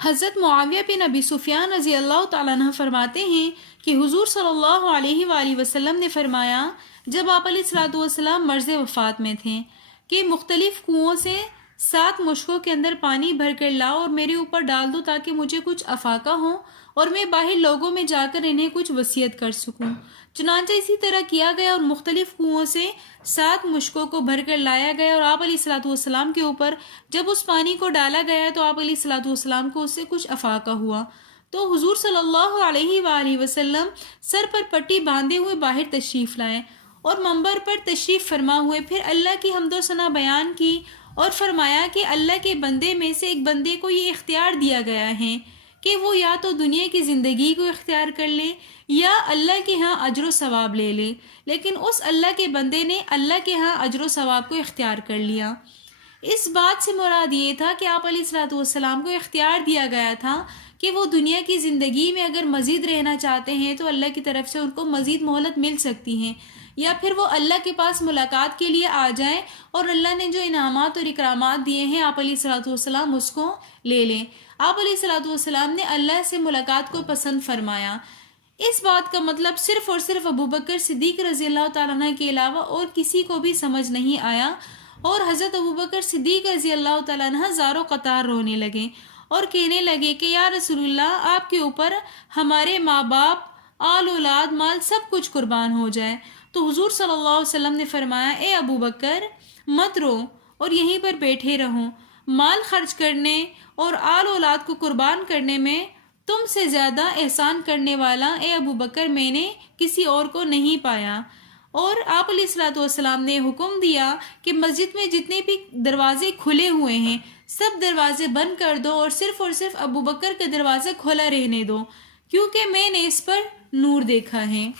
حضرت معاویہ بن ابی سفیان رضی اللہ تعالیٰ عنہ فرماتے ہیں کہ حضور صلی اللہ علیہ وآلہ وسلم نے فرمایا جب آپ علیہ الصلوۃ والسلام مرض وفات میں تھے کہ مختلف کنوؤں سے 7 مشکوں کے اندر پانی بھر کر لاؤ اور میرے اوپر ڈال دو تاکہ مجھے کچھ افاقہ ہو اور میں باہر لوگوں میں جا کر انہیں کچھ وصیت کر سکوں۔ چنانچہ اسی طرح کیا گیا اور مختلف کنوؤں سے 7 مشکوں کو بھر کر لایا گیا اور آپ علیہ الصلوۃ والسلام کے اوپر جب اس پانی کو ڈالا گیا تو آپ علیہ الصلوۃ والسلام کو اس سے کچھ افاقہ ہوا۔ تو حضور صلی اللہ علیہ وآلہ وسلم سر پر پٹی باندھے ہوئے باہر تشریف لائے اور منبر پر تشریف فرما ہوئے، پھر اللہ کی حمد و ثنا بیان کی اور فرمایا کہ اللہ کے بندے میں سے ایک بندے کو یہ اختیار دیا گیا ہے کہ وہ یا تو دنیا کی زندگی کو اختیار کر لے یا اللہ کے ہاں اجر و ثواب لے لے، لیکن اس اللہ کے بندے نے اللہ کے ہاں اجر و ثواب کو اختیار کر لیا۔ اس بات سے مراد یہ تھا کہ آپ علیہ الصلوۃ والسلام کو اختیار دیا گیا تھا کہ وہ دنیا کی زندگی میں اگر مزید رہنا چاہتے ہیں تو اللہ کی طرف سے ان کو مزید مہلت مل سکتی ہے، یا پھر وہ اللہ کے پاس ملاقات کے لیے آ جائیں اور اللہ نے جو انعامات اور اکرامات دیے ہیں آپ علیہ الصلوۃ والسلام اس کو لے لیں۔ آپ علیہ الصلوۃ والسلام نے اللہ سے ملاقات کو پسند فرمایا۔ اس بات کا مطلب صرف اور صرف ابوبکر صدیق رضی اللہ تعالیٰ عنہ کے علاوہ اور کسی کو بھی سمجھ نہیں آیا، اور حضرت ابوبکر صدیق رضی اللہ تعالیٰ عنہ زاروں قطار رونے لگے اور کہنے لگے کہ یا رسول اللہ، آپ کے اوپر ہمارے ماں باپ، آل اولاد، مال سب کچھ قربان ہو جائے۔ تو حضور صلی اللہ علیہ وسلم نے فرمایا اے ابوبکر مت رو اور یہیں پر بیٹھے رہو، مال خرچ کرنے اور آل اولاد کو قربان کرنے میں تم سے زیادہ احسان کرنے والا اے ابوبکر میں نے کسی اور کو نہیں پایا۔ اور آپ علیہ الصلوۃ والسلام نے حکم دیا کہ مسجد میں جتنے بھی دروازے کھلے ہوئے ہیں سب دروازے بند کر دو اور صرف ابوبکر کا دروازہ کھلا رہنے دو، کیونکہ میں نے اس پر نور دیکھا ہے۔